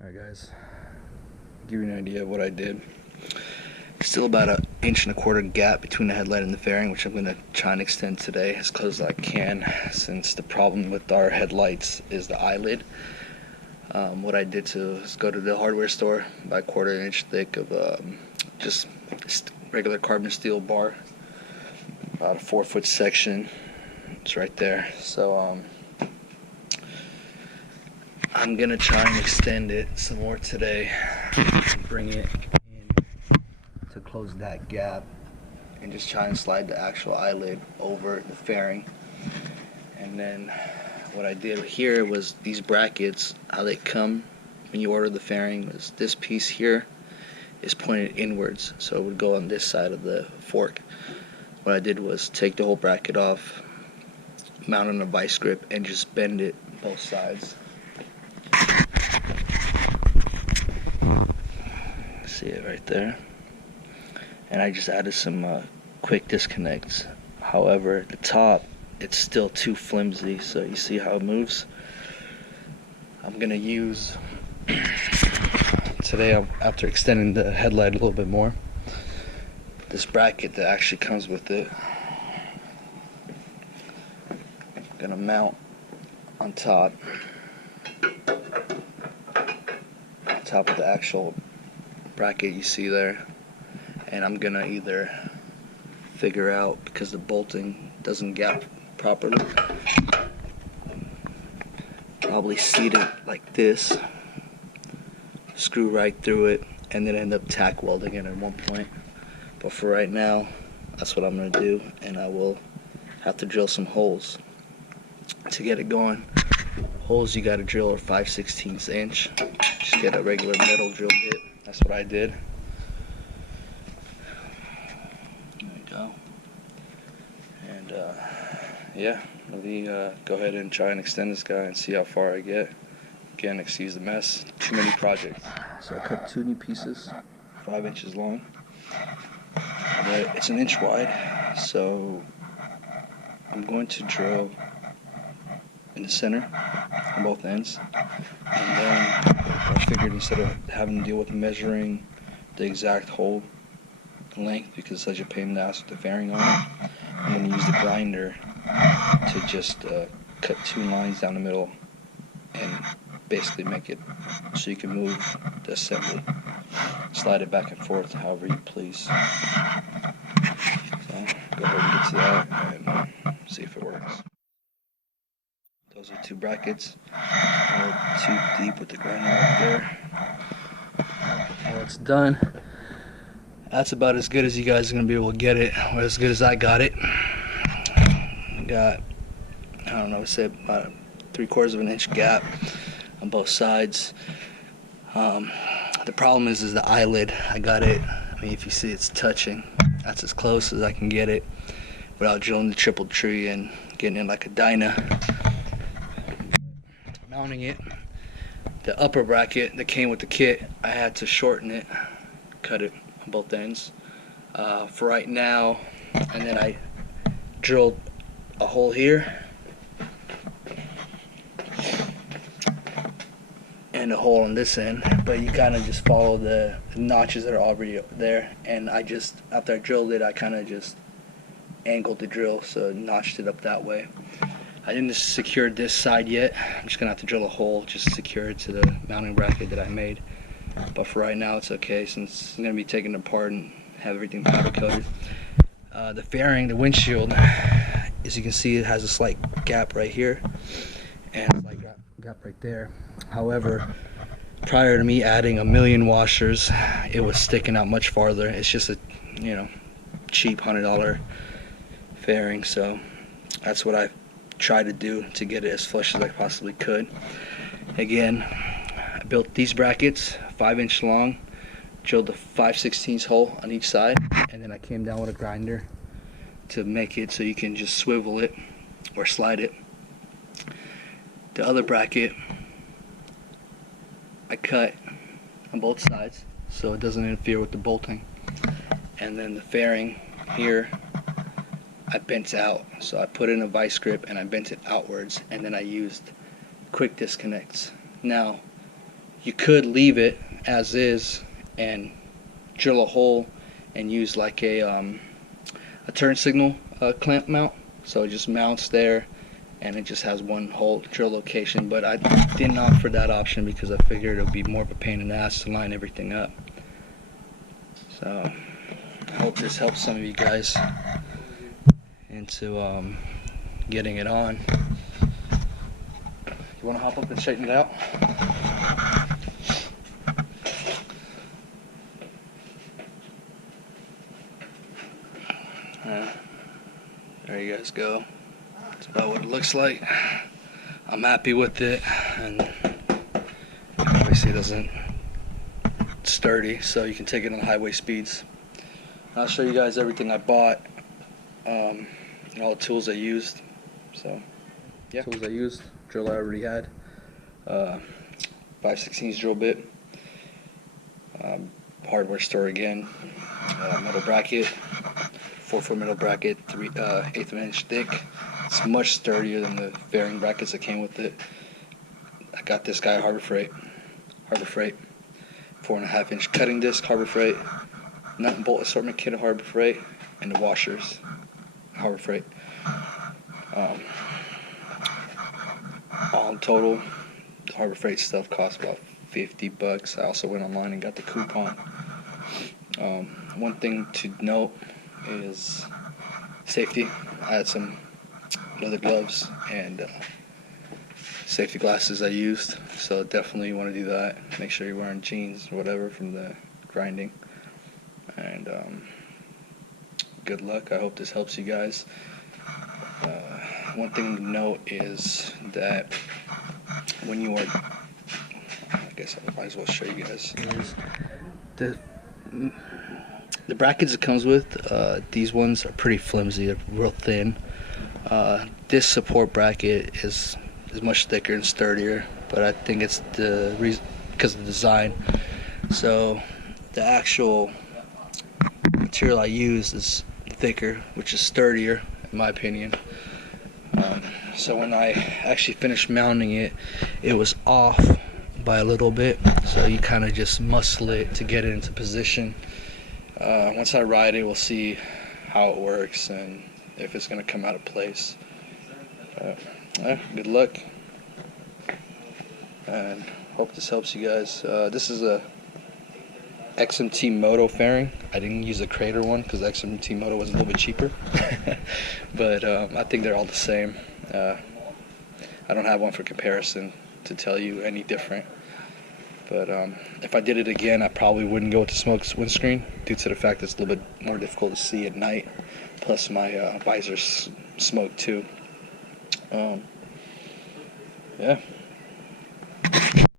Alright guys, give you an idea of what I did. Still about an 1.25 inch gap between the headlight and the fairing, which I'm going to try and extend today as close as I can, since the problem with our headlights is the eyelid. What I did is go to the hardware store, buy a 1/4 inch thick of just regular carbon steel bar, about a 4-foot section. It's right there. So I'm gonna try and extend it some more today, bring it in to close that gap, and just try and slide the actual eyelid over the fairing. And then what I did here was these brackets, how they come when you order the fairing, was this piece here is pointed inwards, so it would go on this side of the fork. What I did was take the whole bracket off, mount on a vice grip, and just bend it both sides. See it right there. And I just added some quick disconnects. However, the top, it's still too flimsy, so you see how it moves. I'm gonna use today, after extending the headlight a little bit more, this bracket that actually comes with it. I'm gonna mount on top of the actual bracket you see there, and I'm gonna either figure out, because the bolting doesn't gap properly, probably seat it like this, screw right through it, and then end up tack welding it at one point. But for right now, that's what I'm gonna do, and I will have to drill some holes to get it going. Holes you gotta drill are 5/16 inch. Just get a regular metal drill bit. That's what I did. There we go. And yeah, let me go ahead and try and extend this guy and see how far I get. Again, excuse the mess. Too many projects. So I cut 2 new pieces, 5 inches long. It's 1 inch wide, so I'm going to drill in the center on both ends, and then I figured instead of having to deal with measuring the exact hole length, because it's such a pain in the ass with the fairing on it, I'm going to use the grinder to just cut 2 lines down the middle and basically make it so you can move the assembly, slide it back and forth however you please. So go ahead and get to that and see if it works. Those are 2 brackets. Too deep with the grinder right there. Well, it's done. That's about as good as you guys are going to be able to get it, or as good as I got it. Got, I don't know, say about 3/4 inch gap on both sides. The problem is the eyelid. I got it, I mean, if you see, it's touching. That's as close as I can get it without drilling the triple tree and getting it like a dyna. Mounting it, the upper bracket that came with the kit, I had to shorten it, cut it on both ends for right now, and then I drilled a hole here and a hole on this end, but you kind of just follow the notches that are already there, and I just, after I drilled it, I kind of just angled the drill so it notched it up that way. I didn't secure this side yet. I'm just gonna have to drill a hole just to secure it to the mounting bracket that I made. But for right now, it's okay, since I'm gonna be taking it apart and have everything powder coated. The fairing, the windshield, as you can see, it has a slight gap right here and a slight gap right there. However, prior to me adding 1,000,000 washers, it was sticking out much farther. It's just a, cheap $100 fairing, so that's what I try to do to get it as flush as I possibly could. Again, I built these brackets 5 inch long, drilled a 5/16 hole on each side, and then I came down with a grinder to make it so you can just swivel it or slide it. The other bracket I cut on both sides so it doesn't interfere with the bolting, and then the fairing here I bent out, so I put in a vice grip and I bent it outwards, and then I used quick disconnects. Now, You could leave it as is and drill a hole and use like a turn signal clamp mount, so it just mounts there and it just has one hole drill location. But I didn't opt for that option because I figured it would be more of a pain in the ass to line everything up. So I hope this helps some of you guys into getting it on. You want to hop up and straighten it out? There you guys go. That's about what it looks like. I'm happy with it, and obviously it doesn't sturdy, so you can take it on highway speeds. I'll show you guys everything I bought, and all the tools I used. So yeah, tools I used, drill I already had, 5/16 drill bit, hardware store again, metal bracket, 4-foot metal bracket, 1/8 of an inch thick. It's much sturdier than the fairing brackets that came with it. I got this guy Harbor Freight, 4.5 inch cutting disc, Harbor Freight, nut and bolt assortment kit of Harbor Freight, and the washers, Harbor Freight. All in total, the Harbor Freight stuff cost about $50. I also went online and got the coupon. One thing to note is safety. I had some leather gloves and safety glasses I used, so definitely you want to do that. Make sure you're wearing jeans or whatever from the grinding. And good luck. I hope this helps you guys. One thing to note is that when you are, I guess I might as well show you guys, is the brackets it comes with, these ones are pretty flimsy, they're real thin. This support bracket is much thicker and sturdier, but I think it's the reason because of the design. So the actual material I use is thicker, which is sturdier in my opinion. So when I actually finished mounting it, it was off by a little bit, so you kind of just muscle it to get it into position. Once I ride it, we'll see how it works and if it's going to come out of place. Good luck, and hope this helps you guys. This is a XMT-Moto fairing. I didn't use the Krator one because the XMT-Moto was a little bit cheaper. But I think they're all the same. I don't have one for comparison to tell you any different. But if I did it again, I probably wouldn't go with the smoke windscreen due to the fact that it's a little bit more difficult to see at night. Plus my visor's smoke too. Yeah.